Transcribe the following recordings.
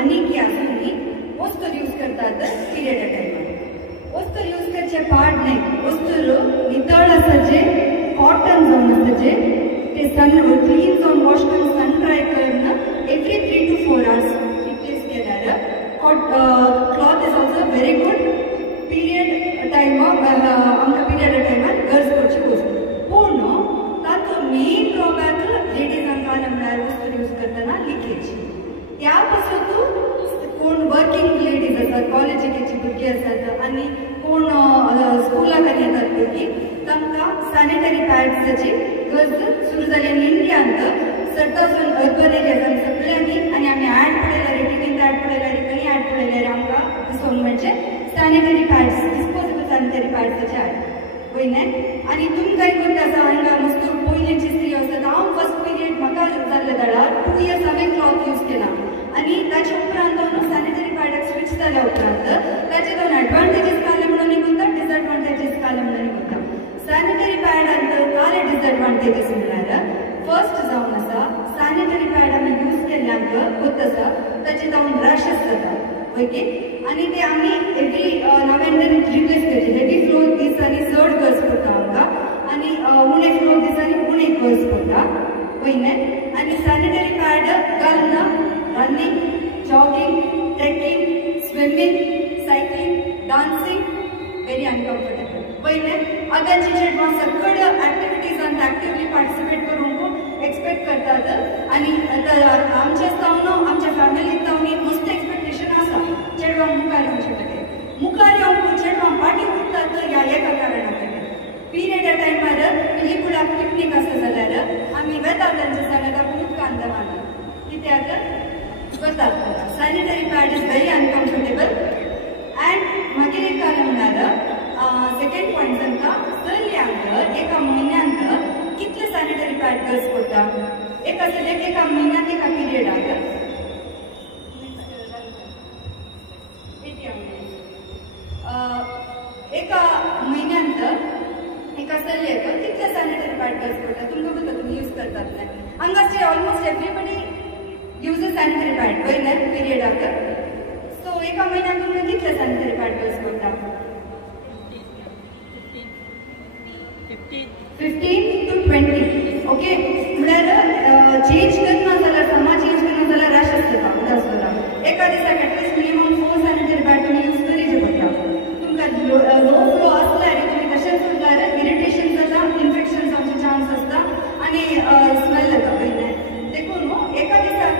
आनीक आसूनी वस्तूर यूज करतात पिरियड टायमार वस्तूर यूज करचे पाड नाही वस्तूर नितळ आसाचे कॉटन जावन आसाचे ते सन क्लीन जावन वॉश करून सन ड्राय करून एवरी 3 to 4 hours रिप्लेस केल्यार cloth is also very good period टायमार आमकां पिरियड टायमार गरज पडची वस्तू पूण ताचो मेन ड्रॉबॅक लेडीजांक म्हणल्यार वस्तू यूज करतना लिकेज त्या पासून कोण वर्किंग लेडीज आसात कॉलेजीची भुरगीं आसात आनी कोण स्कुलाक येतात भुरगीं तांकां सॅनिटरी पॅड्साची गरज सुरू जाली आनी इंडियांत सर्टासून अर्बन एरियाजान सगळ्यांनी आनी आमी ऍड पळयल्यार टिवींत ऍड पळयल्यार खंय ऍड पळयल्यार आमकां दिसून म्हणजे सॅनिटरी पॅड्स डिस्पोजेबल सॅनिटरी पॅड्साचे ऍड वयले आनी तुमकां एक आसा हांगा मस्तूर पयलींची स्त्री आसात हांव फर्स्ट पिरियड म्हाका जाल्ले दाडार 2 years हांवें क्लॉथ यूज केला आनी ताचे उपरांत हांव सॅनिटरी पॅडाक स्विच जाल्या उपरांत ताचे दोन एडवांटेजीस काले म्हणून निघून डिसएडवांटेजीस काले म्हणून निघून सॅनिटरी पॅडांत काले डिसएडवांटेजीस म्हणल्यार फर्स्ट जावन आसा सॅनिटरी पॅड आमी यूज केल्ल्याक वत आसा ताचे जावन रॅशेस जाता ओके आनी ते आमी एवरी नव्यान रिप्लेस करचे हेवी फ्लो दिसांनी चड गरज पडटा आमकां आनी उणे फ्लो दिसांनी उणे गरज पडटा वयले आनी सॅनिटरी पॅड घालना running jogging trekking swimming cycling dancing very uncomfortable वयले आतांची चेडवां सकड एक्टिविटीजांत एक्टिवली पार्टिसिपेट करूंक एक्सपेक्ट करतात आनी आमच्या जावन आमच्या फॅमिलींत जावन मस्त एक्सपेक्टेशन आसा चेडवांक मुखार येवचे खातीर मुखार येवंक चेडवां फाटीं उरतात ह्या एका कारणाक पिरियड टायमार लिकुडाक पिकनीक आसा जाल्यार आमी वेतात तांचे सांगात आपूण उदकांत देवाना कित्याक वतात sanitary pad is very uncomfortable and मागीर एक कारण म्हणल्यार सेकंड पॉयंट सांगता चलयांक एका म्हयन्यांत कितले सॅनिटरी पॅड गरज पडटा एक आसलें एका म्हयन्याक एका पिरियडाक एका म्हयन्यांत एका चलयेक कितले सॅनिटरी पॅड गरज पडटा तुमकां खबर तुमी यूज करतात हांगासर almost everybody use sanitary pad वयले पिरियडाक सो एका म्हयन्याक तुमकां कितले सॅनिटरी पॅड गरज पडटा 15 to 20 ओके म्हळ्यार चेंज करना जाल्यार समाज चेंज करना जाल्यार रॅशेस जाता उदास एका दिसाक एटलिस्ट मिनिमम 4 सॅनिटरी पॅड तुमी यूज करीचे पडटा तुमकां लो फ्लो आसल्यार तुमी तशेंच उरल्यार इरिटेशन जाता इन्फेक्शन जावचे चान्स आसता आनी स्मेल जाता पयले देखून एका दिसाक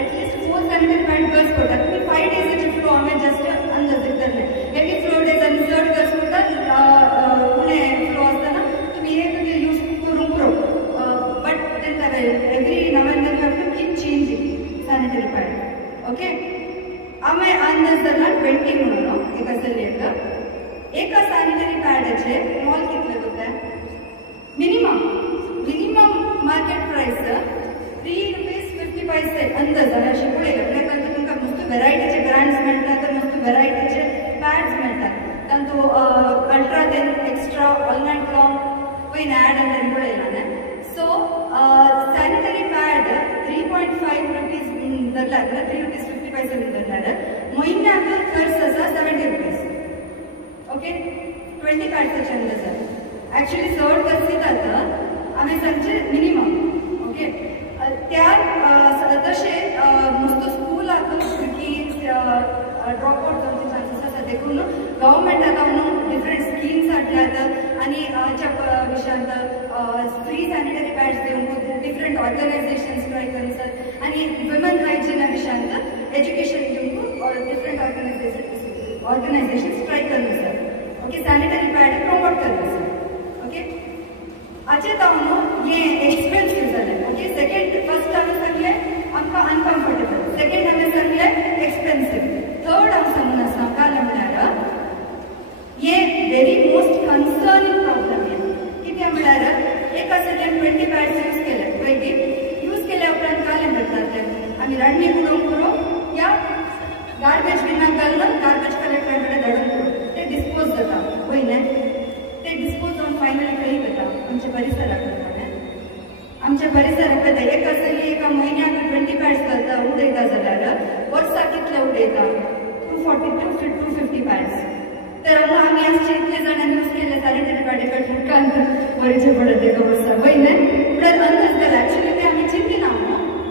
एटलिस्ट 4 सॅनिटरी पॅड गरज पडटा तुमी 5 डेजाचे फ्लो हांवें जस्ट अंदाज धरले हेवी फ्लो डेज आनी चड गरज पडटा उणे फ्लो आसतना तुमी एक यूज करूंक पुरो बट तेंचा every now and then you have to keep changing sanitary pad okay हांवें अंदाज धरला 20 म्हणून एका चलयेक एका सॅनिटरी पॅडाचे मोल कितले जाता minimum market price 3 rupees 50 paise अंदाज अशें पळयलें म्हणजे तातूंत तुमकां मस्त व्हेरायटीचे ब्रँड्स मेळटात तर मस्त व्हेरायटीचे पॅड्स मेळटात तातूंत ultra then extra all night long पळय ऍड आनी पळयलां न्ही सो सॅनिटरी पॅड 3.5 rupees धरल्यार 3 rupees 50 paise धरल्यार म्हयन्याक खर्च आसा 70 rupees ओके 20 पॅड्साचे अंदाज एक्चुअली चड खर्च जाता आमी सांगचे मिनिमम ओके त्या तशें मस्त स्कुलाक भुरगीं ड्रॉप आवट जावचे चान्सीस आसा देखून गव्हर्मेंटान डिफरंट स्किम्स हाडल्यात आनी हाच्या विशयांत फ्री सॅनिटरी पॅड्स दिवंक डिफरंट ऑर्गनायझेशन्स ट्राय करतात आनी वुमन हायजीना विशयांत एज्युकेशन दिवंक डिफरंट ऑर्गनायझेशन्स ट्राय करनात ओके सॅनिटरी पॅड प्रमोट करनात ओके हाचे जावन हे एक्सपेन्सीव जालें ओके सेकंड फर्स्ट हांवें सांगलें आमकां अनकम्फर्टेबल सेकंड हांवें सांगलें एक्सपेन्सीव थर्ड हांव सांगून आसा काल म्हळ्यार हे व्हेरी मोस्ट कन्सर्निंग प्रॉब्लम कित्याक म्हळ्यार एक आसलें 20 पॅड्स यूज केले पयलीं यूज केल्या उपरांत कालें करतात आमी राडणी उडोवंक पुरो या गार्बेज बिनाक घालून गार्बेज कलेक्टरा कडेन धाडून पुरो ते डिस्पोज जाता पयलें ते डिस्पोज जावन फायनली खंय वता आमच्या परिसराक आमच्या परिसराक वता एक आसली एका म्हयन्याक 20 पॅड्स घालता उडयता जाल्यार वर्साक उडयता 250 पॅड्स. तर आम्ही आज इतले जाणांनी यूज केले सॅनिटरी पॅड एका ठिकाण वरचे पडत एका वर्सा वयले पण अंदाज केला ऍक्च्युली ते आम्ही चिंती ना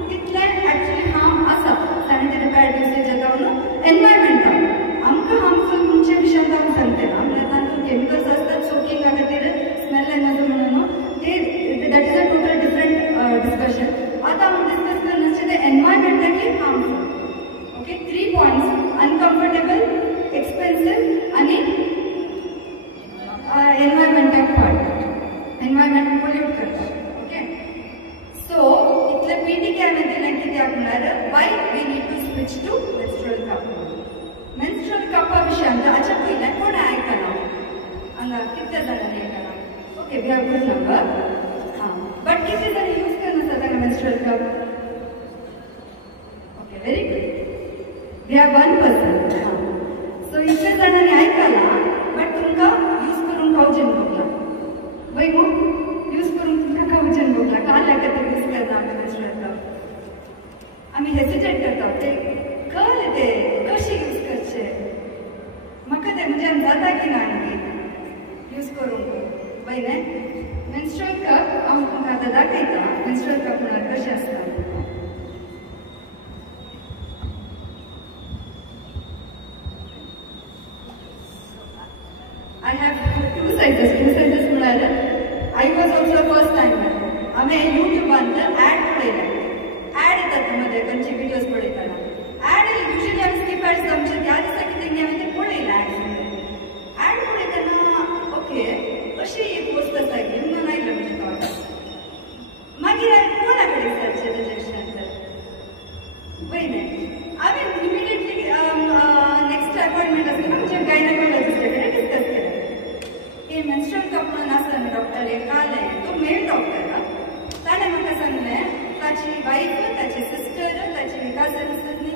तितले ऍक्च्युली हार्म आसा सॅनिटरी पॅड युसेज जाता म्हणून एनवायरमेंटाक आमकां हार्मफूल म्हणजे विशयन हांव सांगते ना म्हणजे तातूंत केमिकल्स असतात सोकिंगा खातीर स्मेल येनाजो म्हणून ते that is a total different discussion. आता आमी डिस्कस करनाचे ते एनवायरमेंटाकी harmful. Okay 3 points uncomfortable expensive आणि एनवायरमेंटाक पार्ट एनवायरमेंट पोल्यूट करता. ओके सो इतले पीटीके आमी दिलें कित्याक म्हणल्यार why we need to switch to menstrual cup. Menstrual कपा विशयी हाच्या पयलें कोण आयकना हांगा कितले जाणांनी आयकना. Okay we have good number but कितले जाणी यूज करनासतात हांगा menstrual cup. Okay very good we have 1 person. So इतले जाणांनी आयकला बट तुमकां यूज करूंक खावचें भोगला वय मग यूज करूंक तुमकां खावचें भोगला काल्या खातीर यूज करता आमी मेन्स्ट्रुअल कप. आमी हेजिटेट करता ते कळ्ळें ते कशें यूज करचे म्हाका ते म्हणजे जाता की ना यूज करूंक वय न्हय. मेन्स्ट्रुअल कप हांव तुमकां आतां दाखयता मेन्स्ट्रुअल कप म्हळ्यार कशें आसता. I have two sizes म्हळ्यार I was also first time आम्ही यूट्यूबान ऍड पळयल्या ऍड येतात मध्ये खंयचे व्हिडिओज पळयतना ऍड युजली आमी स्किप ऍड्स आमचे त्या दिसा कितें आमी ते पळयला ऍड पळयतना ओके अशी एक वस्त आसा की म्हणून आयलें म्हणजे थॉट मागीर कोणा कडेन विचारचें तेजे विशयांत वय न्हय. आमी इमिडिएटली नेक्स्ट अपॉइंटमेंट आसता आमच्या गायनोकॉलॉजिस्ट कडेन डिस्कस केलें की मेन्स्ट्रुअल कप म्हणून आसा न्ही डॉक्टर एक आलें तो मेल डॉक्टर ताणें म्हाका सांगलें ताची वायफ ताची सिस्टर ताची कजन्स न्ही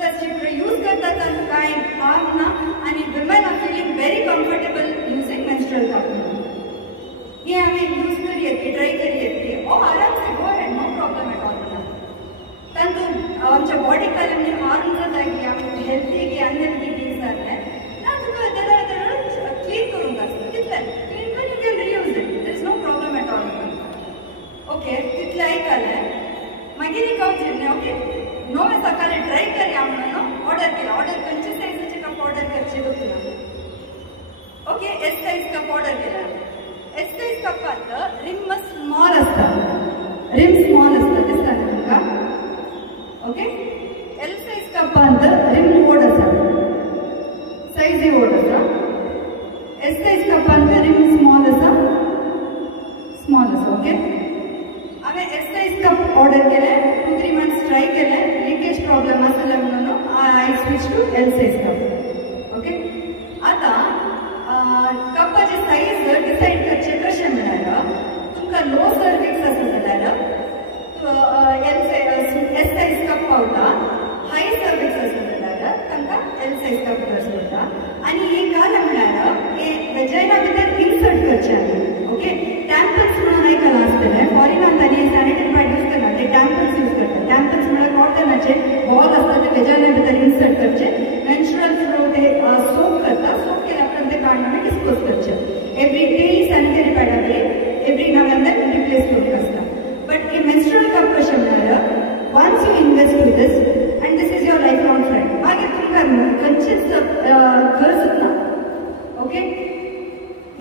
ताचे यूज करता तांकां कांय हार्म ना आनी women are feeling very comfortable using menstrual cup म्हणून हे आमी यूज करयेत की ट्राय करयेत की ओ आराम से go ahead no problem at all म्हणून तातूंत आमच्या बॉडीक जालें म्हणजे हार्म जाता की आमी हेल्थी की अनहेल्थी थिंग्स जाले ना तुका क्लीन करूंक आसता कितलें क्लीन करून you can reuse it there is no problem at all. Okay तितलें आयकलें मागीर एक हांव चिंतलें ओके नवे सकाळी ट्राय करया म्हणून ऑर्डर केला. ऑर्डर खंयचे सायझीचे कप ऑर्डर करचे दोतोर. Okay S size cup order केला. एस सायज कपांत रिम स्मॉल आसता रिम स्मॉल आसता दिसता न्ही तुमकां. ओके एल सायज कपांत रिम व्हड आसा सायज व्हड आसा. एस सायज कपांत रिम स्मॉल आसा. ओके हांवें एस सायज कप ऑर्डर केलें 2-3 मंथ्स ट्राय केलें लिकेज प्रॉब्लम आसलें म्हणून I switch to L size cup. Okay आतां कपाचे सायज डिसायड करचे कशें म्हळ्यार तुमकां लो सर्विक्स आसा जाल्यार एस सायज कप पावता. हाय सर्विक्स आसा जाल्यार तांकां एल सायज कप यूज करता. आनी ही गजाल म्हळ्यार हे वेजायना भितर इन्सर्ट करचे. ओके टॅम्पल्स म्हणून आयकलां आसतलें फॉरिनान तांणी सॅनिटरी पॅड यूज करना ते टॅम्पल्स यूज करता. टॅम्पल्स म्हळ्यार कॉटनाचे बॉल आसता ते वेजायना भितर इन्सर्ट करचे. मेन्स्ट्रुअल फ्लो ते सोक करता. सोक केल्या उपरांत ते काडून आमी डिस्पोज करचे. एवरी डेली सॅनिटरी पॅडाचेर every now and then replace करूंक आसता. बट इन मेन्स्ट्रुअल कप कशें म्हळ्यार once you invest in this and this is your life long friend मागीर तुमकां खंयचीच गरज ना. ओके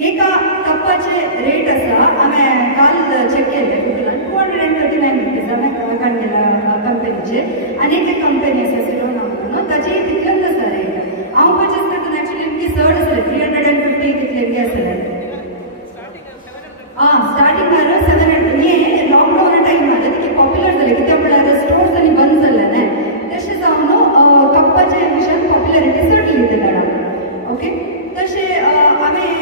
एका कपाचे रेट आसा हांवें काल चेक केले गुगलान 239 रुपीज हांवें काडलेला कंपनीचे. आनी एक कंपनी आसा सिरोना म्हणून ताची तितलेंच आसा रेट. हांव परचेस करतना एक्चुअली ती चड आसले 350 तितले बी आसले. स्टार्टिंगार 700 हे लॉकडाऊन टायमार तितके पॉप्युलर जाले कित्याक म्हळ्यार स्टोर्स आनी बंद जाल्ले न्हय तशें जावन कप्पाचे विशयान पॉप्युलॅरिटी चडली तेन्ना. ओके तशें हांवें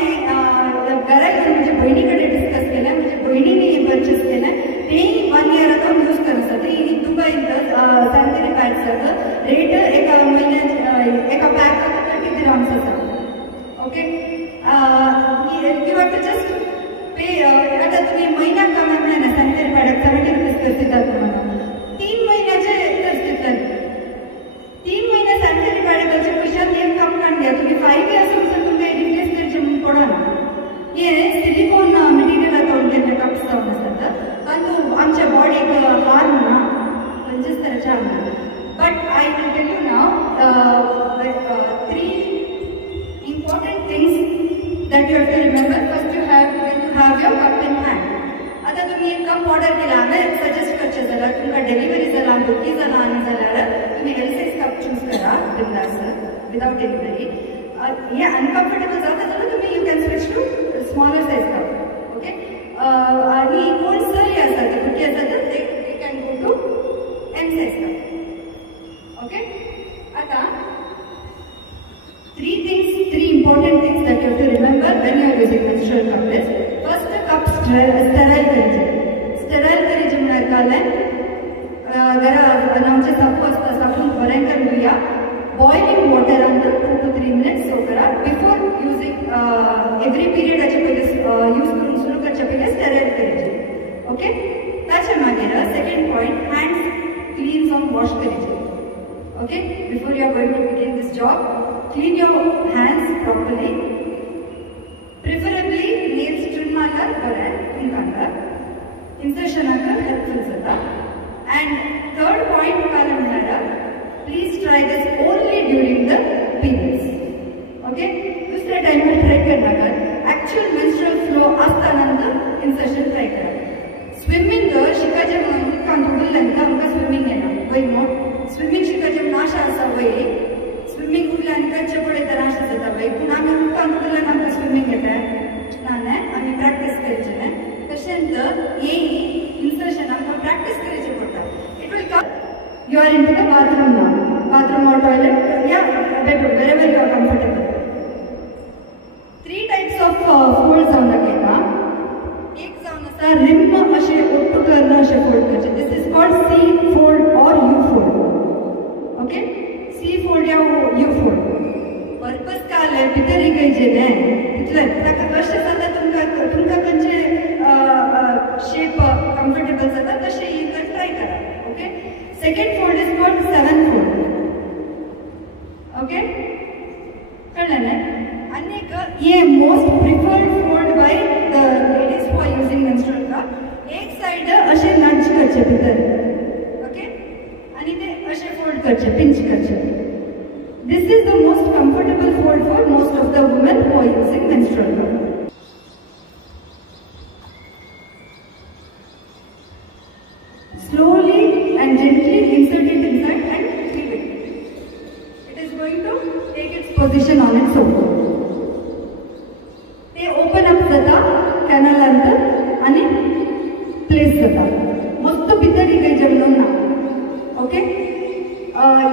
घरा घेवन म्हणजे भयणी कडेन डिस्कस केलें म्हणजे भयणीनी परचेस केलें तेय 1 इयर आतां यूज करता. ती दुबयन सॅनिटरी पॅड्साक रेट एका म्हयन्याक एका पॅकाक 30 dirhams आसा. Okay you have to just pay. आतां तुमी म्हयन्याक कामाक म्हणना सॅनिटरी पॅडाक 70 रुपीज कर दितात म्हणून 3 महिन्याचे तर दितले. 3 महिने सॅनिटरी घ्या तुम्ही 5 years पासून तुमकां रिप्लेस करचे म्हणून पडना हे सिलिकॉन मटेरियल आता उरलेले कप्स जावन आसात तातूंत आमच्या बॉडीक हार्म ना खंयचेच तरेचे हार्म ना but I will tell you now 3 important things that you have to remember. First you have when you have your cup in hand. आता तुम्ही एक कप ऑर्डर केला हांवें सजेस्ट करचे जाल्यार तुमकां डिलिव्हरी जाला बुकी जाला आनी जाल्यार तुम्ही L6 कप चूज करा बिंदास विदाउट एनी वरी हे अनकम्फर्टेबल जाता जाल्यार तुम्ही you can switch to smaller size cup okay आणि कोण सरी आसा ती बुकी आसा ते can go to M size cup okay आता three important things that you have to remember when you are using menstrual cup is first cup sterile करेजे म्हळ्यार कालें घरा आमचे सापू आसता सापून बरें करूया बॉइलिंग वॉटरान 2 to 3 minutes सो करा बिफोर यूजिंग एवरी पिरियडाचे पयलीं use करून सुरू करचे पयलीं स्टेरायल करेजे ओके ताचे मागीर सेकंड पॉइंट हँड्स क्लीन जावन वॉश करेजे okay before you are going to begin this job clean your hands properly preferably nails trim मारल्यार बरें तुमकां insertion helpful जाता and third point काय म्हणल्यार please try this only during the periods okay दुसऱ्या टाइमार ट्राय करनाका actual menstrual flow आसतना insertion ट्राय करा स्विमिंग शिकायचे म्हणून कांतुडल्यान आमकां स्विमिंग येना वय मोठ स्विमिंग शिकायचे म्हणून आशा आसा वय स्विमिंग उरल्यान कच्चे पडयतना अशें जाता पळय पूण आमी उदकांत उरल्यान आमकां स्विमिंग येता ना न्हय आमी प्रॅक्टीस करचें न्हय तशेंच हे इन्सर्शन आमकां प्रॅक्टीस करचें पडटा it will come you are in to the bathroom now bathroom or toilet या bedroom wherever you are comfortable 3 types of fold जावन दाखयता एक जावन आसा रिम अशें ओट्टू करून अशें फोल्ड करचें this is called C fold or U fold okay C fold या यू फोल्ड पर्पज काय आले भितर इकयचे न्हय तितलें ताका कशें जाता तुमकां खंयचे शेप कम्फर्टेबल जाता तशें ही ट्राय करा okay second fold is called 7 fold okay कळ्ळें न्हय आनी हे most preferred fold by the ladies for using menstrual cup एक साइड अशें नड्ज करचें भितर ओके आनी ते अशें फोल्ड करचें पिंच करचें This is the most comfortable fold for most of the women who are using menstrual cup. Slowly and gently insert it inside and leave it. It is going to take its position on its own. They open up jata canal अंतर आणि place jata. मस्त भितर इकयचे म्हणून ना. Okay?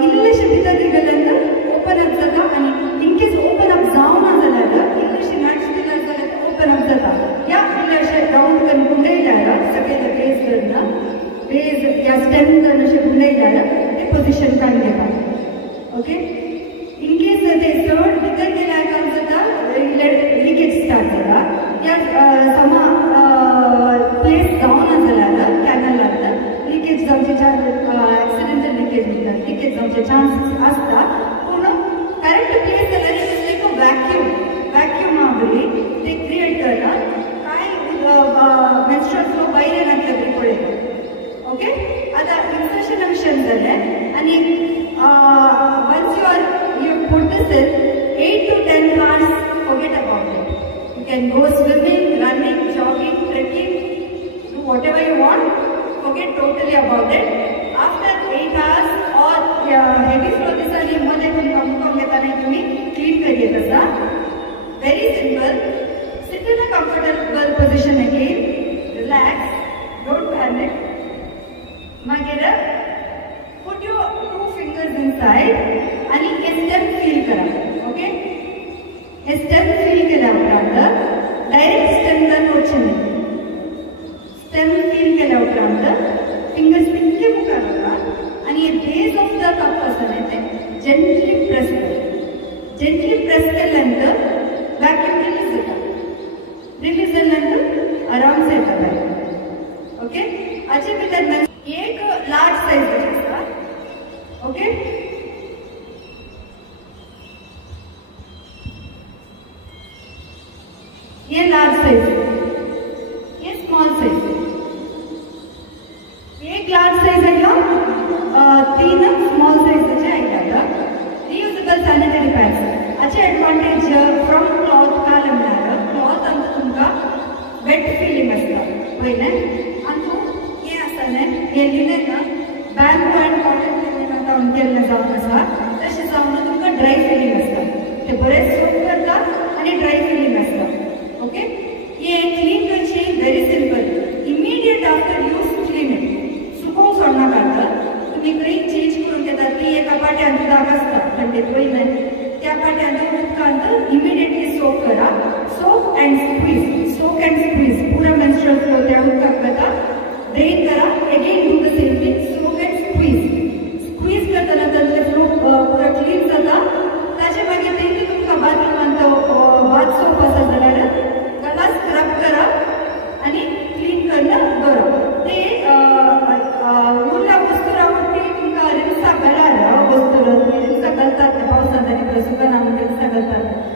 इल्लेशे भितर इकयल्यानंतर open up जाता आणि in case open up जावना जाल्यार इल्लेशे नट्स दिल्यार जाल्यार ओपन अप जाता या इल्लेशे राउंड करून गुंडयल्यार सकयल बेज धरना बेज या स्टेम धरून अशें गुंडयल्यार ते पोजिशन काडून घेता ओके इन केस ते चड भितर गेल्यार काय जाता लिकेज स्टार्ट जाता या समा प्लेस जावना जाल्यार कॅनलांत लिकेज जावचे एक्सिडेंटल लिकेज म्हणटात लिकेज जावचे चान्सेस आसता करेक्ट प्लेस जाल्यार it is like a vacuum मागरी ते क्रिएट करना काय मेन्स्ट्रुअल फ्लो भायर येनातले बरी पळयता ओके आतां इन्सर्शन विशयन जालें आनी once you put this in 8 to 10 hours forget about it you can go swimming running jogging trekking do whatever you want forget totally about it after 8 hours or heavy flow दिसांनी मध्ये तुमकां मुखार घेताना तुम्ही clean करीत आसा very simple sit in a comfortable position again relax don't panic मागीर put your 2 fingers inside आणि हे स्टेप फील करा ओके हे स्टेप फील केल्या उपरांत डायरेक्ट स्टेमला नोटचे न्ही स्टेम फील केल्या उपरांत फिंगर्स इतले मुखार व्हरा आणि हे बेस ऑफ द कप आसा न्ही ते जेंटली प्रेस केल्यानंतर वॅक्यूम रिलीज जाल्यानंतर आराम से येता भायर ओके हाचे भितर एक लार्ज साइज आसा ओके ये लार्ज साइज, ये स्मॉल साइज. एक लार्ज साइज आयला, 3 स्मॉल साइजचे आयला. Reusable sanitary pads. हाचे एडवांटेज फ्रॉम क्लॉथ काय म्हणल्यार क्लॉथ आमकां तुमकां वेट फिलींग आसता पयलें, आनी हें आसा न्हय हें linen bamboo and cotton linen आतां केल्लें जावन आसा, तशें जावन तुमकां ड्राय फिलींग आसता. ते बरें सोक करता आनी ड्राय फिलींग आसता. ओके, ये क्लीन करची very simple. Immediate after use clean it. सुकोवंक सोडनाका. तुम्ही क्रीम चेंज करून घेतात की एका पाट्यान उदक आसता थंडेत वयल्यान त्या पाट्यान उदकांत इमिडिएटली सोक करा. Soak and squeeze, soak and squeeze. पुरा मेन्स्ट्रुअल फ्लो त्या उदकाक घेता, ड्रेन करा. Again do the same thing, soak and squeeze. Squeeze करतना तातले फ्लो पुरा क्लीन जाता. ताचे मागीर तेंची तुमकां बाथरूमान तो बाथ सोप आसा जाल्यार ताका स्क्रब करा आनी क्लीन करून दवरा. ते उरल्या वस्तूरावरती तुमकां रिन्साक घालार. वस्तू रिन्साक घालतात पावसांत आनी सुकना म्हणून रिन्साक घालतात.